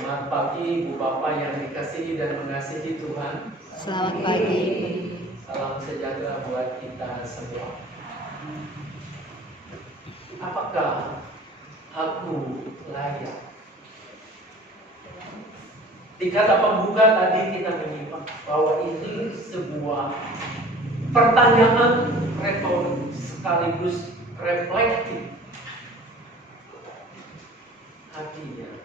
Selamat pagi Ibu Bapak yang dikasihi dan mengasihi Tuhan. Selamat pagi. Salam sejahtera buat kita semua. Apakah aku layak? Di kata pembuka tadi kita menyimak bahwa ini sebuah pertanyaan retorik sekaligus reflektif. Artinya,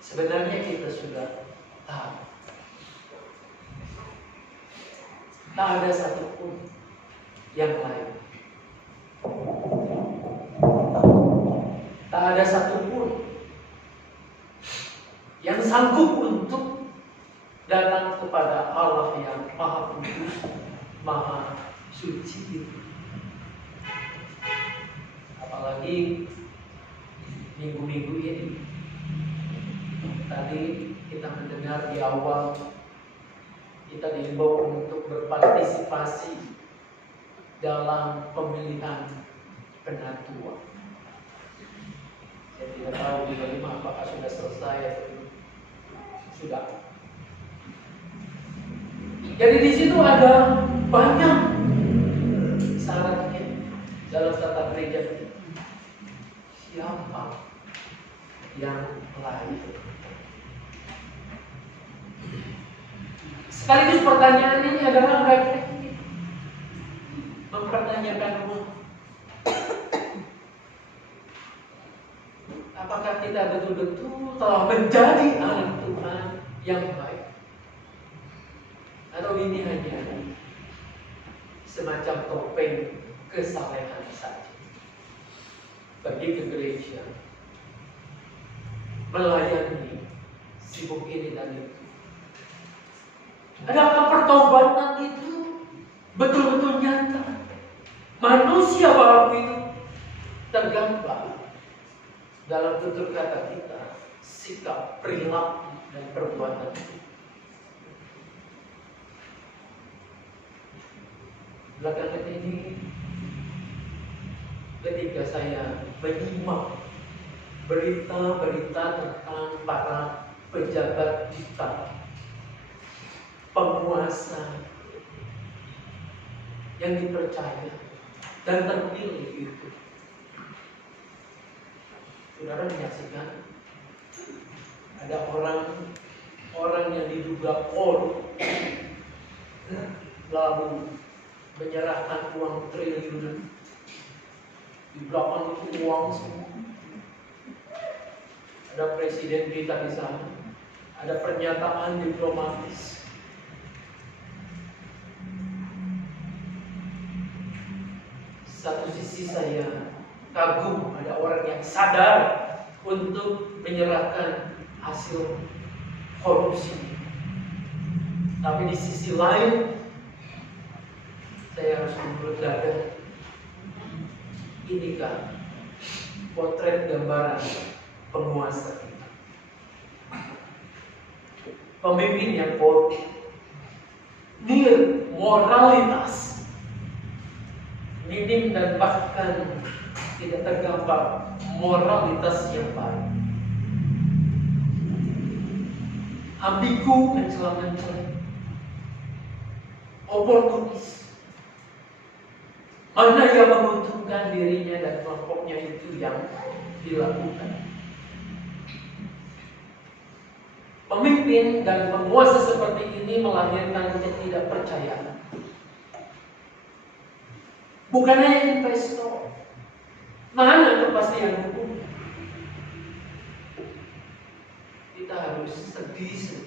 sebenarnya kita sudah tahu. Tak ada satupun yang lain. Tak ada satupun yang sanggup untuk datang kepada Allah yang Maha Kudus, Maha Suci. Apalagi minggu-minggu ini. Tadi kita mendengar di awal, kita diimbau untuk berpartisipasi dalam pemilihan penatua. Saya tidak tahu di kelima apakah sudah selesai atau belum. Sudah. Jadi di situ ada banyak syaratnya dalam tata gereja. Siapa yang lain? Sekaligus pertanyaan ini adalah refleksi, mempertanyakan apakah kita betul-betul telah menjadi anak Tuhan yang baik, atau ini hanya semacam topeng kesalehan saja. Pergi ke gereja, melayani, sibuk ini dan itu. Adakah pertobatan itu betul-betul nyata? Manusia baru itu tergambar dalam tutur kata kita, sikap, perilaku, dan perbuatan itu. Belakangan ini, ketika saya menyimak berita-berita tentang para pejabat kita, penguasa yang dipercaya dan terpilih itu, saudara menyaksikan ada orang yang diduga korup lalu menyerahkan uang triliunan. Di belakang itu uang semua. Ada presiden kita di sana. Ada pernyataan diplomatis. Satu sisi saya kagum ada orang yang sadar untuk menyerahkan hasil korupsi. Tapi di sisi lain saya harus membuat dada. Inikah potret gambaran penguasa kita? Pemimpin yang korup, nil moralitas, minim dan bahkan tidak tergambar moralitas yang baik. Ambigu mencela-mencela, oportunis. Mana yang menguntungkan dirinya dan kelompoknya itu yang dilakukan. Pemimpin dan penguasa seperti ini melahirkan ketidakpercayaan. Bukan hanya investor. Mana kepastian hukum? Kita harus sedih.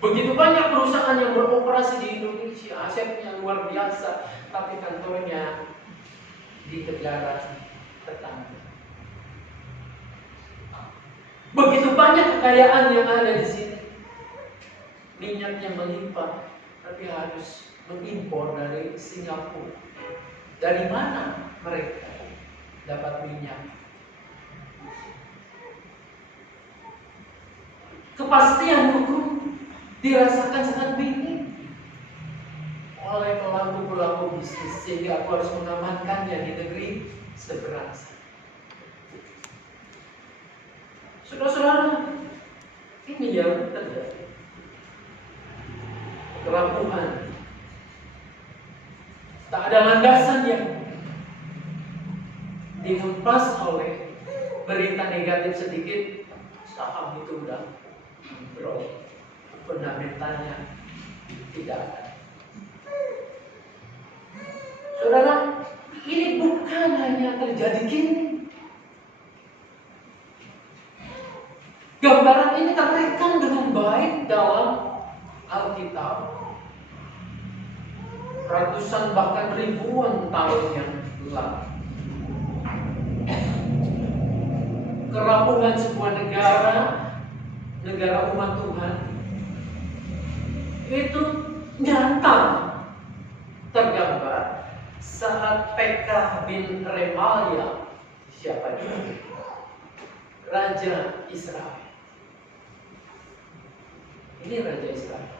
Begitu banyak perusahaan yang beroperasi di Indonesia, asetnya luar biasa, tapi kantornya di negara tetangga. Begitu banyak kekayaan yang ada di sini, minyaknya melimpah, tapi harus mengimpor dari Singapura. Dari mana mereka dapat minyak? Kepastian hukum dirasakan sangat minim oleh pelaku-pelaku bisnis, sehingga aku harus mengamankannya di negeri seberang sana. Saudara-saudara, ini yang terjadi. Kerapuhan. Tak ada landasan yang dihempas oleh berita negatif sedikit, saham itu udah bro, fundamentalnya tidak ada. Saudara, ini bukan hanya terjadi gini. Gambaran ini terekam dengan baik dalam Alkitab. Ratusan bahkan ribuan tahun yang lalu. Kerapuhan sebuah negara umat Tuhan, itu nyata tergambar saat Pekah bin Remalia, siapa dia? Raja Israel. Ini Raja Israel.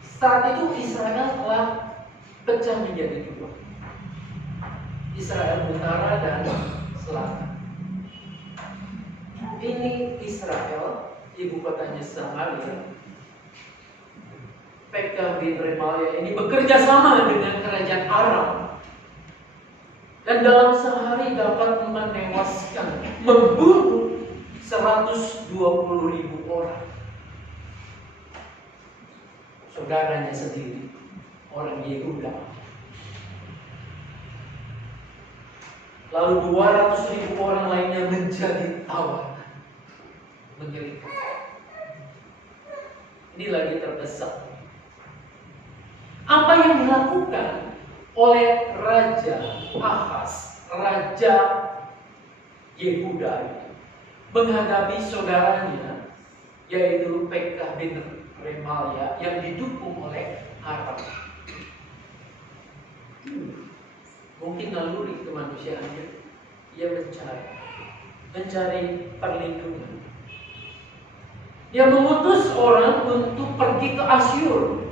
Saat itu Israel telah pecah menjadi dua. Israel utara dan selatan. Ini Israel, ibu kotanya Samaria. Pekah bin Remalia ini bekerja sama dengan kerajaan Aram. Dan dalam sehari dapat menewaskan, membunuh 120.000 orang. Saudaranya sendiri, orang Yehuda. Lalu 200.000 orang lainnya menjadi tawanan. Mengerikan. Ini lagi terdesak. Apa yang dilakukan oleh Raja Ahaz, Raja Yehuda, menghadapi saudaranya, yaitu Pekah bin Remalia yang didukung oleh Aram. Mungkin naluri kemanusiaannya, ia mencari perlindungan. Dia mengutus orang untuk pergi ke Asyur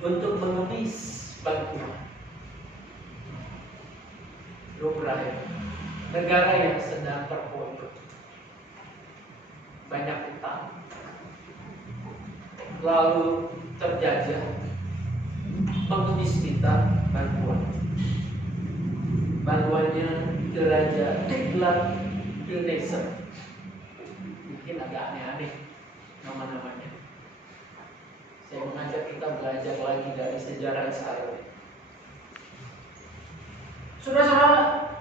untuk mengemis bantuan. Ukraina, negara yang sedang terpojok, banyak utang, lalu terjajah, mengemis minta bantuan. Bantuannya ke Raja Tiglat-Pilneser. Mungkin agak aneh-aneh nama-namanya. Saya mengajak kita belajar lagi dari sejarah Israel. Saudara-saudara,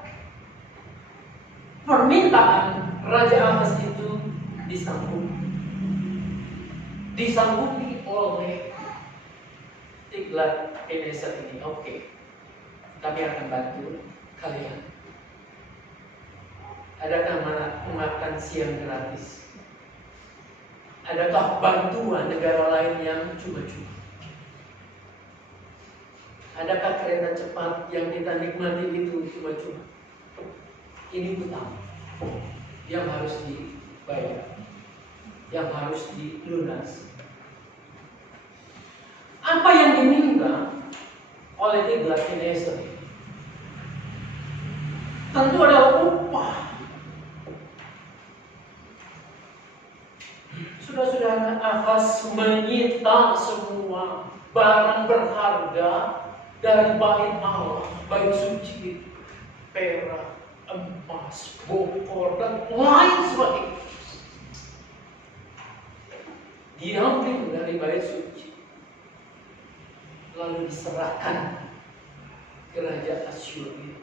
permintaan Raja Ahaz itu disanggupi oleh Tiglat-Pilneser ini. Oke, kami akan bantu kalian. Adakah makan siang gratis? Adakah bantuan negara lain yang cuma-cuma? Adakah kereta cepat yang kita nikmati itu cuma-cuma? Ini utang yang harus dibayar, yang harus dilunasi. Apa yang diminta oleh Tiglat-Pilneser tentu adalah upah. Saudara-saudara, Ahaz menyita semua barang berharga dari bait Allah, bait suci, perak, emas, bokor, dan lain sebagainya. Diambil dari bait suci, lalu diserahkan ke Raja Asyur itu.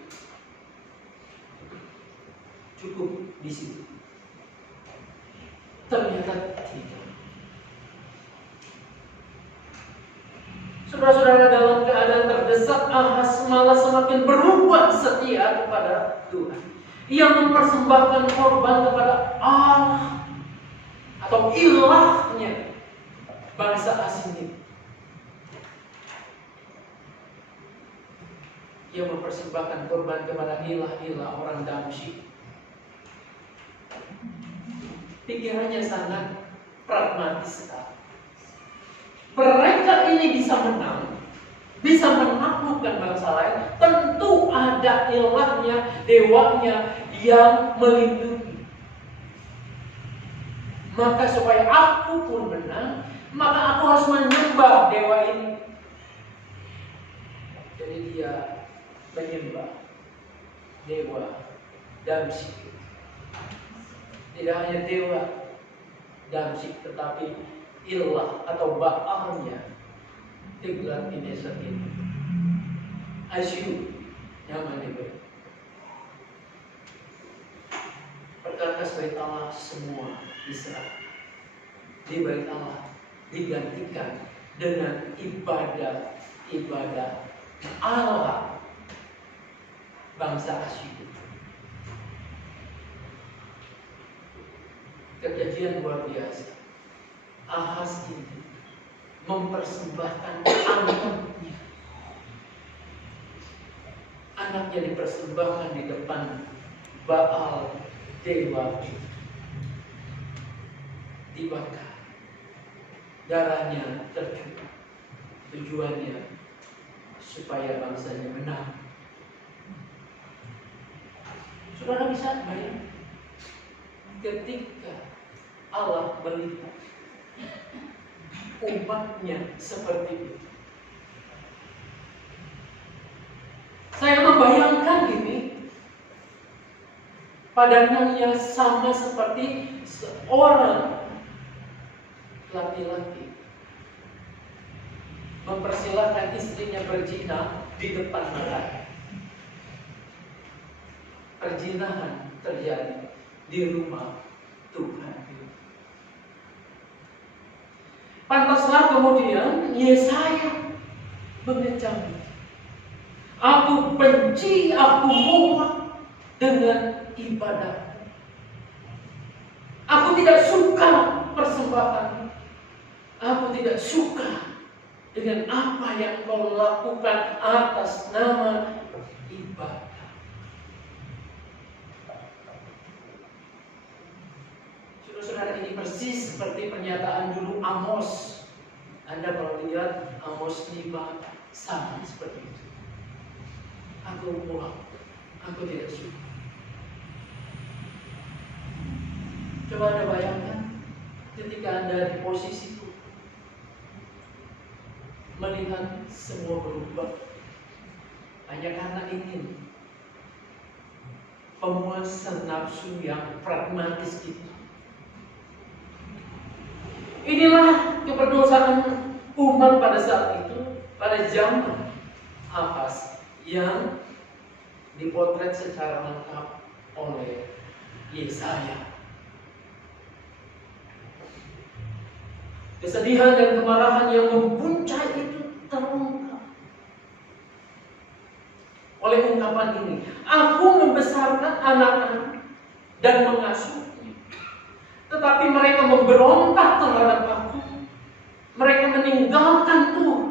Cukup di situ. Ternyata tidak. Saudara-saudara, dalam keadaan terdesak, Ahaz malah semakin berubah setia kepada Tuhan. Ia mempersembahkan korban kepada Allah atau ilahnya bangsa asing itu. Ia mempersembahkan korban kepada ilah-ilah orang Damsyik. Pikirannya sangat pragmatis sekali. Mereka ini bisa menang, bisa menaklukkan bangsa lain. Tentu ada ilahnya, dewanya yang melindungi. Maka supaya aku pun menang, maka aku harus menyembah dewa ini. Jadi dia menyembah dewa Damsyik. Tidak hanya dewa Damsyik, tetapi ilah atau baalnya Tiglat-Pileser ini. Asyur namanya ber. Perkakas bait Allah semua diserah. Di bait Allah digantikan dengan ibadah Allah bangsa Asyur. Kejadian luar biasa. Ahaz ini mempersembahkan anaknya. Anaknya dipersembahkan di depan Baal dewa itu. Dibakar. Darahnya tercurah. Tujuannya supaya bangsanya menang. Saudara bisa bayangkan ketika Allah melihat umatnya seperti itu. Saya membayangkan ini, padanannya sama seperti seorang laki-laki mempersilahkan istrinya berzina di depan mata. Perzinahan terjadi di rumah Tuhan. Pantaslah kemudian Yesaya mengecam, aku benci, aku muak dengan ibadah. Aku tidak suka persembahan. Aku tidak suka dengan apa yang kau lakukan atas nama ibadah. Saudara, ini persis seperti pernyataan dulu Amos. Anda kalau lihat Amos 5 sama seperti itu. Aku muak, aku tidak suka. Coba Anda bayangkan ketika Anda di posisi itu, melihat semua berubah hanya karena ingin pemuasan nafsu yang pragmatis gitu. Inilah keberdosaan umat pada saat itu, pada zaman Ahaz, yang dipotret secara lengkap oleh Yesaya. Kesedihan dan kemarahan yang mempuncak itu terungkap oleh ungkapan ini. Aku membesarkan anak-anak dan mengasuhnya, tetapi mereka memberontak terhadap aku. Mereka meninggalkan Tuhan,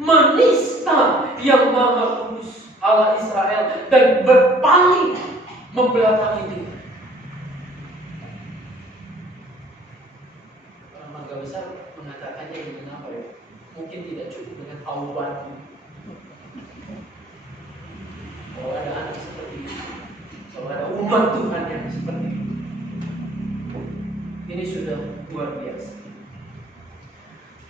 menista yang Maha Kudus Allah Israel, dan berpaling membelakangi Dia. Orang Mangga Besar mengatakannya dengan apa ya? Mungkin tidak cukup dengan tauban. Kalau ada anak seperti itu, kalau ada umat Tuhan yang seperti itu, ini sudah luar biasa.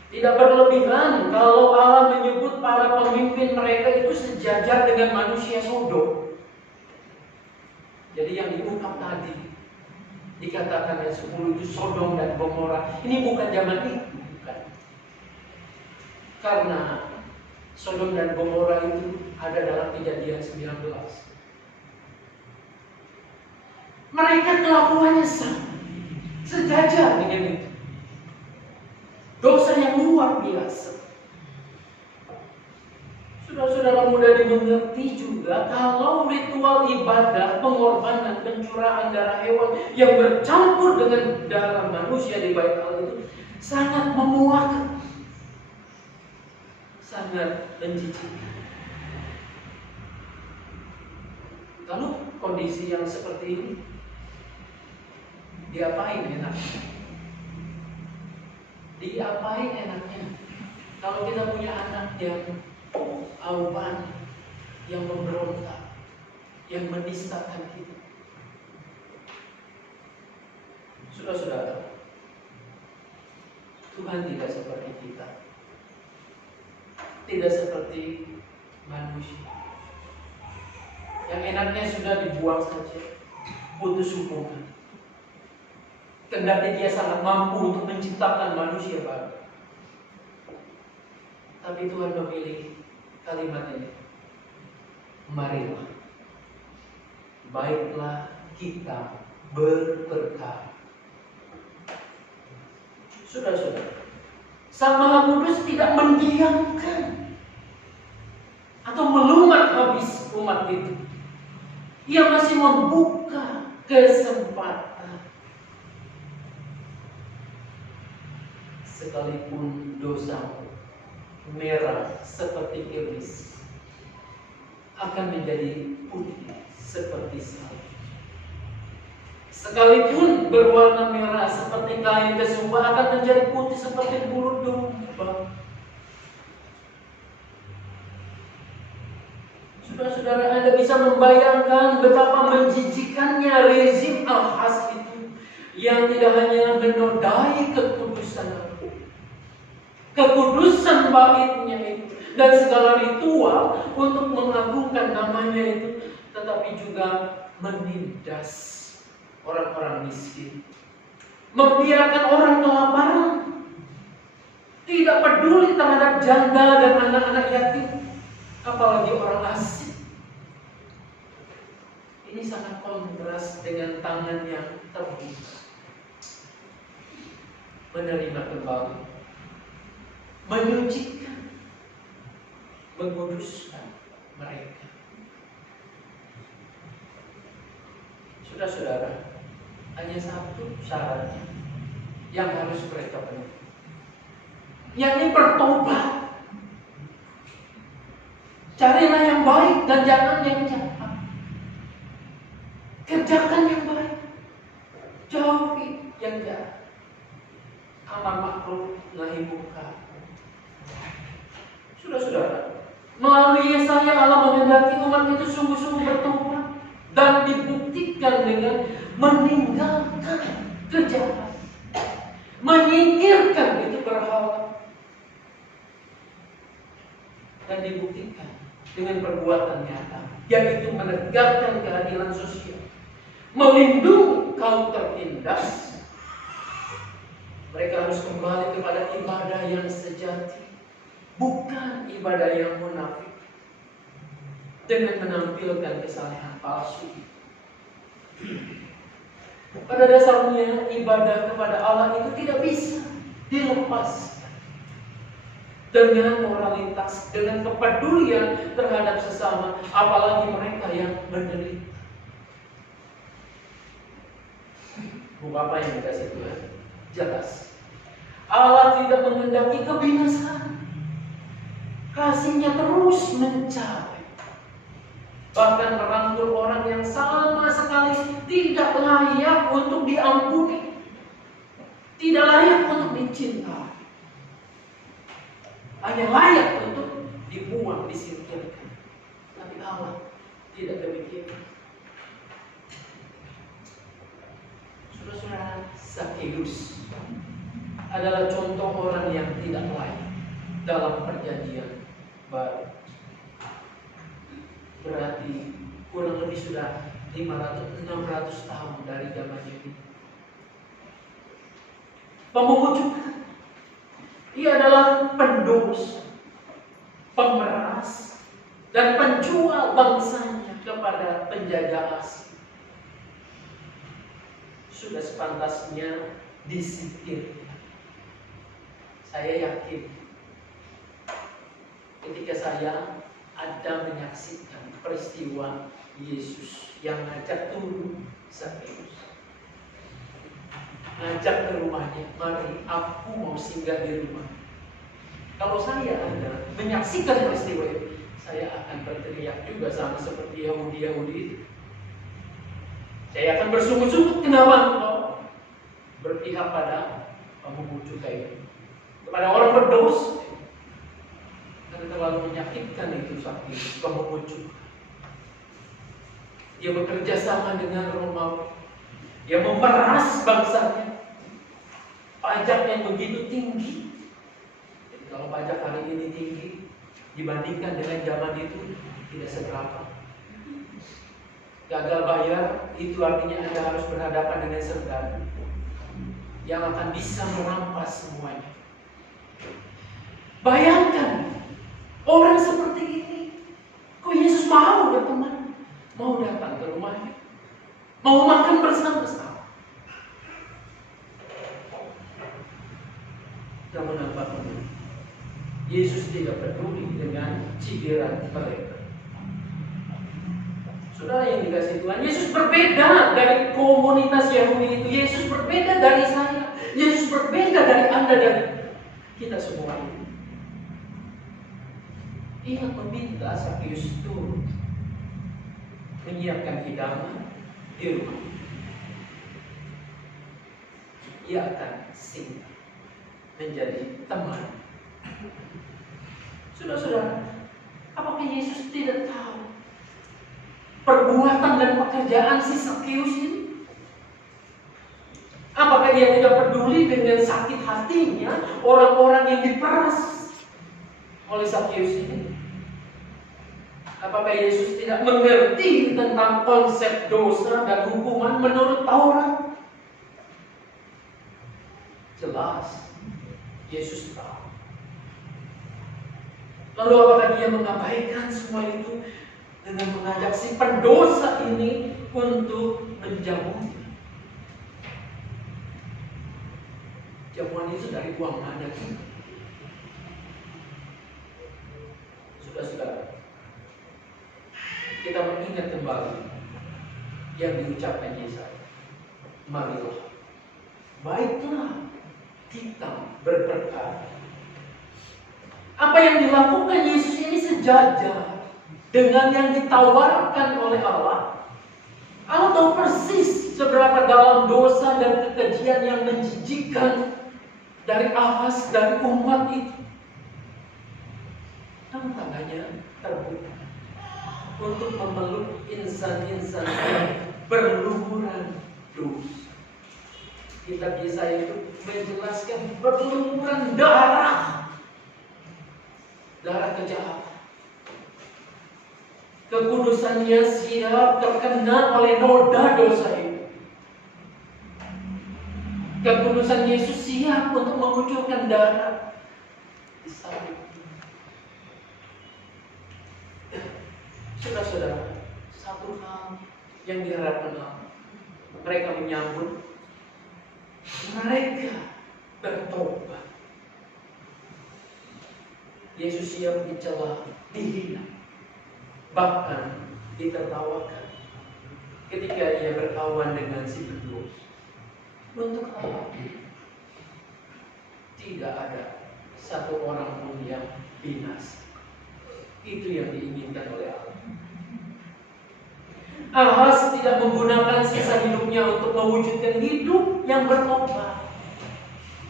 Tidak berlebihan kalau Allah menyebut para pemimpin mereka itu sejajar dengan manusia Sodom. Jadi yang diungkap tadi, dikatakan yang 10 itu Sodom dan Gomora, ini bukan zaman itu, bukan. Karena Sodom dan Gomora itu ada dalam Kejadian 19. Mereka kelakuannya sama, sejajar dengan itu. Dosa yang luar biasa. Saudara-saudara muda dimengerti juga kalau ritual ibadah, pengorbanan, pencurahan darah hewan yang bercampur dengan darah manusia di bait Allah itu sangat memuakkan, sangat menjijikkan. Lalu kondisi yang seperti ini diapain enaknya? Diapain enaknya? Kalau kita punya anak yang auban, yang memberontak, yang menistakan kita. Saudara-saudara, Tuhan tidak seperti kita. Tidak seperti manusia. Yang enaknya sudah dibuang saja, putus hubungan. Kendati dia sangat mampu untuk menciptakan manusia baru. Tapi Tuhan memilih kalimat ini. Marilah, baiklah kita berperkara. Saudara-saudara, Sang Maha Kudus tidak mendiamkan atau melumat habis umat itu. Ia masih membuka kesempatan. Sekalipun dosa merah seperti iris akan menjadi putih seperti salju. Sekalipun berwarna merah seperti kain kesumba akan menjadi putih seperti bulu domba. Saudara-saudara, Anda bisa membayangkan betapa menjijikannya rezim Ahaz itu yang tidak hanya menodai kekudusan baitnya itu dan segala ritual untuk mengagungkan namanya itu, tetapi juga menindas orang-orang miskin, membiarkan orang kelaparan, tidak peduli terhadap janda dan anak-anak yatim, apalagi orang asing. Ini sangat kontras dengan tangan yang terbuka, menerima kembali, menyucikan, menguduskan mereka. Saudara-saudara, hanya satu syaratnya yang harus mereka penuhi, yakni bertobat. Carilah yang baik dan jangan yang jahat. Kerjakan yang baik, jauhi yang jahat. Amar ma'ruf nahi munkar. Saudara-saudara, melalui Yesaya Allah menghendaki umat itu sungguh-sungguh bertobat dan dibuktikan dengan meninggalkan kejahatan, menyingkirkan itu berhala, dan dibuktikan dengan perbuatan nyata, yaitu menegakkan keadilan sosial, melindungi kaum tertindas. Mereka harus kembali kepada ibadah yang sejati, bukan ibadah yang munafik dengan menampilkan kesalehan palsu. Pada dasarnya ibadah kepada Allah itu tidak bisa dilepaskan dengan moralitas, dengan kepedulian terhadap sesama, apalagi mereka yang menderita. Apa yang dikasih Tuhan? Jelas, Allah tidak menghendaki kebinasaan. Kasih-Nya terus mencapai, bahkan merangkul orang yang sama sekali tidak layak untuk diampuni, tidak layak untuk dicintai, hanya layak untuk dibuang, disingkirkan. Tapi Allah tidak demikian. Saudara-saudara, Zakheus adalah contoh orang yang tidak layak dalam perjanjian baru. Berarti kurang lebih sudah 600 tahun dari zaman ini. Pemungut cukai, ia adalah pendosa, pemeras, dan penjual bangsanya kepada penjajah asing. Sudah sepantasnya disingkirkan. Saya yakin ketika saya ada menyaksikan peristiwa Yesus yang ngajak turun Zakheus, ngajak ke rumahnya, mari aku mau singgah di rumah. Kalau saya ada menyaksikan peristiwa itu, saya akan berteriak juga sama seperti Yahudi itu. Saya akan bersungut-sungut, kenapa engkau berpihak pada pemungut cukai itu, kepada orang berdosa? Karena terlalu menyakitkan itu Zakheus, pemungut cukai. Dia bekerja sama dengan Romawi, dia memeras bangsanya, pajak yang begitu tinggi. Jadi kalau pajak hari ini tinggi dibandingkan dengan zaman itu tidak seberapa. Gagal bayar itu artinya Anda harus berhadapan dengan sergana yang akan bisa merampas semuanya. Bayangkan orang seperti ini, kok Yesus mau berteman, mau datang ke rumahnya, mau makan bersama-sama. Namun apa pun, Yesus tidak peduli dengan cibiran mereka. Saudara yang dikasihi Tuhan, Yesus berbeda dari komunitas Yahudi itu. Yesus berbeda dari saya. Yesus berbeda dari Anda dan kita semua ini. Ia meminta Sakeus turun menyiapkan hidangan di rumah. Ia akan singgah menjadi teman. Saudara-saudara, apakah Yesus tidak tahu perbuatan dan pekerjaan si Sakeus ini? Apakah dia tidak peduli dengan sakit hatinya orang-orang yang diperas oleh Sakeus ini? Apakah Yesus tidak mengerti tentang konsep dosa dan hukuman menurut Taurat? Jelas, Yesus tahu. Lalu apakah dia mengabaikan semua itu dengan mengajak si pendosa ini untuk menjamunya? Jamuan itu dari uang mana? Saudara-saudara, kita mengingat kembali yang diucapkan Yesaya. Marilah, baiklah kita berperkara. Apa yang dilakukan Yesus ini sejajar dengan yang ditawarkan oleh Allah. Allah tahu persis seberapa dalam dosa dan kekejian yang menjijikkan dari Ahaz dan umat itu. Namun tangannya terbuka untuk memeluk insan-insan yang berlumuran dosa. Kitab Yesaya itu menjelaskan berlumuran darah kejahatan. Kekudusannya siap terkena oleh noda dosa itu. Kekudusan Yesus siap untuk mengucurkan darah di salib. Saudara-saudara, satu hal yang diharapkan Allah, mereka menyambut, mereka bertobat. Yesus siap dicela, dihina, bahkan ditertawakan ketika ia berkawan dengan si pendosa. Untuk apa? Tidak ada satu orang pun yang binasa. Itu yang diinginkan oleh Allah. Ahaz tidak menggunakan sisa hidupnya untuk mewujudkan hidup yang bertobat.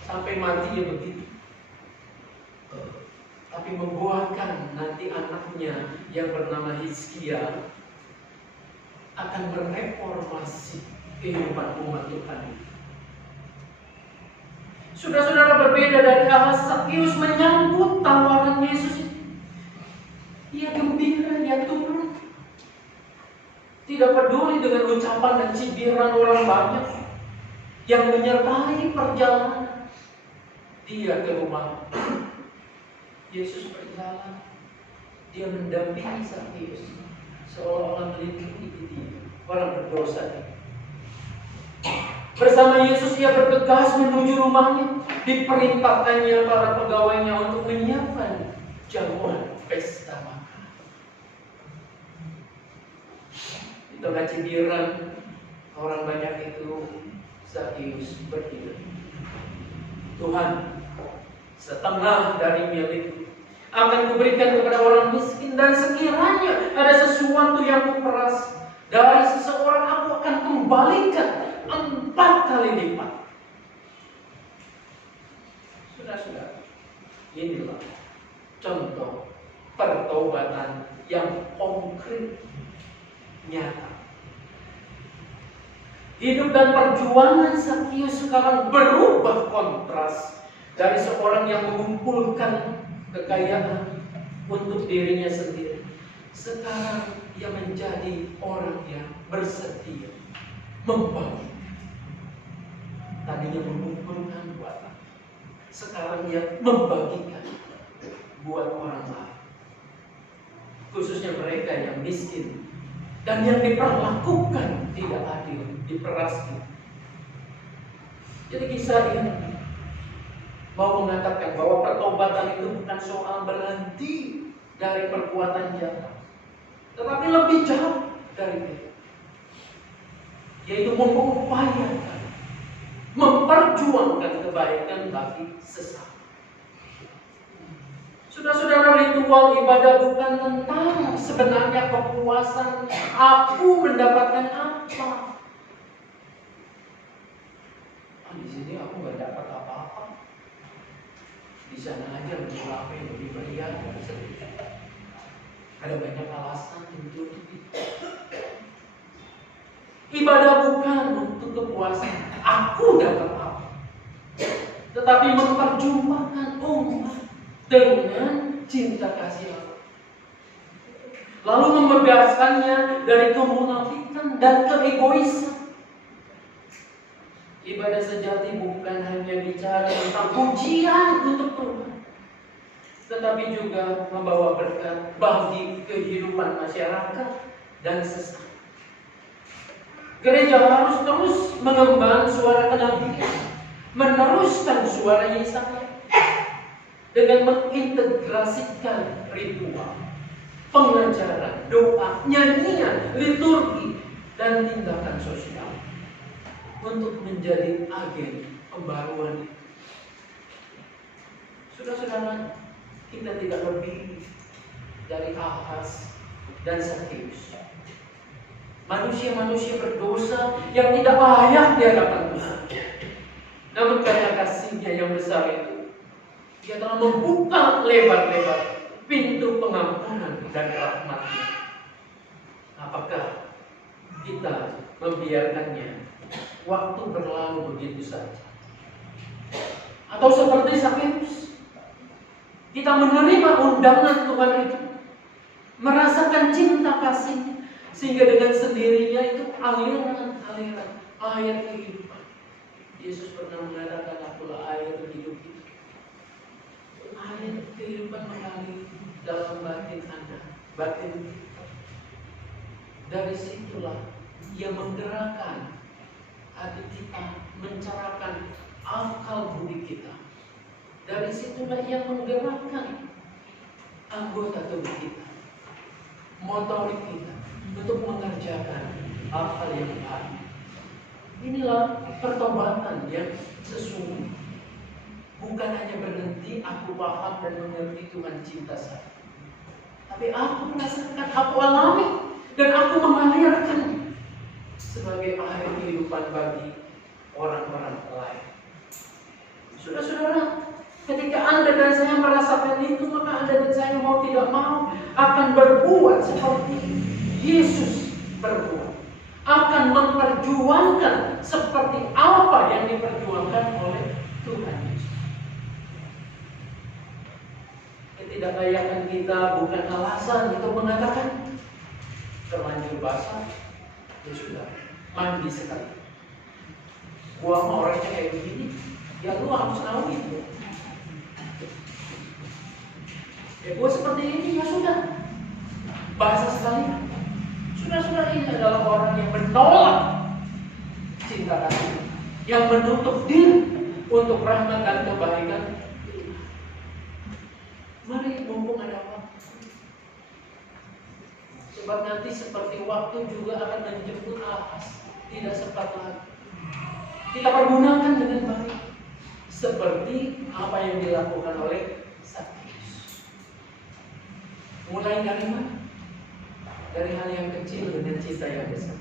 Sampai mati ya begitu. Tapi membuahkan nanti anaknya yang bernama Hizkia akan mereformasi kehidupan umat Tuhan. Saudara-saudara, berbeda dari Ahaz, Sakeus menyambut tawaran Yesus. Ia gembira, ia turun. Tidak peduli dengan ucapan dan cibiran orang banyak yang menyertai perjalanan dia ke rumah. Yesus berjalan, dia mendampingi Sakeus seolah-olah melindungi dia, orang berdosa ini. Bersama Yesus ia bergegas menuju rumahnya. Diperintahkannya para pegawainya untuk menyiapkan jamuan pesta makan. Di tengah cibiran orang banyak itu, Sakeus berkata, Tuhan, setengah dari milikku akan kuberikan kepada orang miskin, dan sekiranya ada sesuatu yang kuperas dari seseorang, aku akan kembalikan 4 kali lipat. Saudara-saudara, inilah contoh pertobatan yang konkret, nyata. Hidup dan perjuangan Sakius sekarang berubah kontras dari seorang yang mengumpulkan kekayaan untuk dirinya sendiri. Sekarang ia menjadi orang yang bersedia membagi. Tadinya mengumpulkan buat, sekarang ia membagikan buat orang lain, khususnya mereka yang miskin dan yang diperlakukan tidak adil, diperas. Jadi kisah ini mau mengatakan bahwa pertobatan itu bukan soal berhenti dari perbuatan jahat, tetapi lebih jauh dari itu, yaitu mengupayakan, memperjuangkan kebaikan bagi sesama. Saudara-saudara, ritual ibadah bukan tentang sebenarnya kepuasan aku mendapatkan apa. Di sini aku nggak dapat apa-apa. Di sana aja untuk apa yang lebih meriah. Ada banyak alasan untuk itu. Ibadah bukan untuk kepuasan aku dapat apa, tetapi memperjumpakan umat dengan cinta kasih Allah, lalu membebaskannya dari kemunafikan dan keegoisan. Ibadah sejati bukan hanya bicara tentang pujian untuk Tuhan, tetapi juga membawa berkat bagi kehidupan masyarakat dan sesama. Gereja harus terus mengemban suara kenabian, meneruskan suara Yesaya dengan mengintegrasikan ritual, pengajaran, doa, nyanyian, liturgi, dan tindakan sosial untuk menjadi agen pembaruan. Saudara-saudara, kita tidak lebih dari Ahaz dan Sakius, manusia-manusia berdosa yang tidak layak di hadapan Tuhan. Namun karena kasih-Nya yang besar itu, Dia telah membuka lebar-lebar pintu pengampunan dan rahmat-Nya. Apakah kita membiarkannya waktu berlalu begitu saja? Atau seperti Sakius, kita menerima undangan Tuhan itu, merasakan cinta kasih, sehingga dengan sendirinya itu aliran-aliran air kehidupan. Yesus pernah mengatakan, akulah air hidup itu. Air kehidupan mengalir dalam batin Anda, batin kita. Dari situlah Ia menggerakkan hati kita, mencerahkan akal budi kita. Dari situlah Ia menggerakkan anggota tubuh kita, motorik kita, untuk mengerjakan hal-hal yang baik. Inilah pertobatan yang sesungguhnya. Bukan hanya berhenti aku paham dan mengerti Tuhan cinta saya, tapi aku merasakan, aku alami, dan aku mengalirkan sebagai air kehidupan bagi orang-orang lain. Saudara-saudara, ketika Anda dan saya merasakan itu, maka Anda dan saya mau tidak mau akan berbuat seperti Yesus berbuat, akan memperjuangkan seperti apa yang diperjuangkan oleh Tuhan Yesus. Ketidaklayakan kita bukan alasan untuk mengatakan terlanjur basah, ya sudah, mandi sekali. Gua mau orangnya kayak begini, ya lu harus tahu itu. Ya gua seperti ini, ya sudah, basah sekali. Sudah ini adalah orang yang menolak cinta kasih, yang menutup diri untuk rahmat dan kebaikan. Mari mumpung ada waktu, sebab nanti seperti waktu juga akan menjemput Ahaz, tidak sempat lagi. Kita pergunakan dengan baik, seperti apa yang dilakukan oleh Sakius. Mulai dari mana? Dari hal yang kecil dengan cinta yang besar.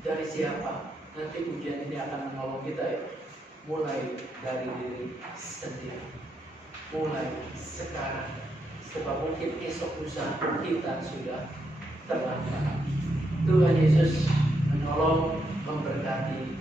Dari siapa? Nanti ujian ini akan menolong kita ya. Mulai dari diri sendiri. Mulai sekarang, sebab mungkin esok lusa kita sudah terlambat. Tuhan Yesus menolong memberkati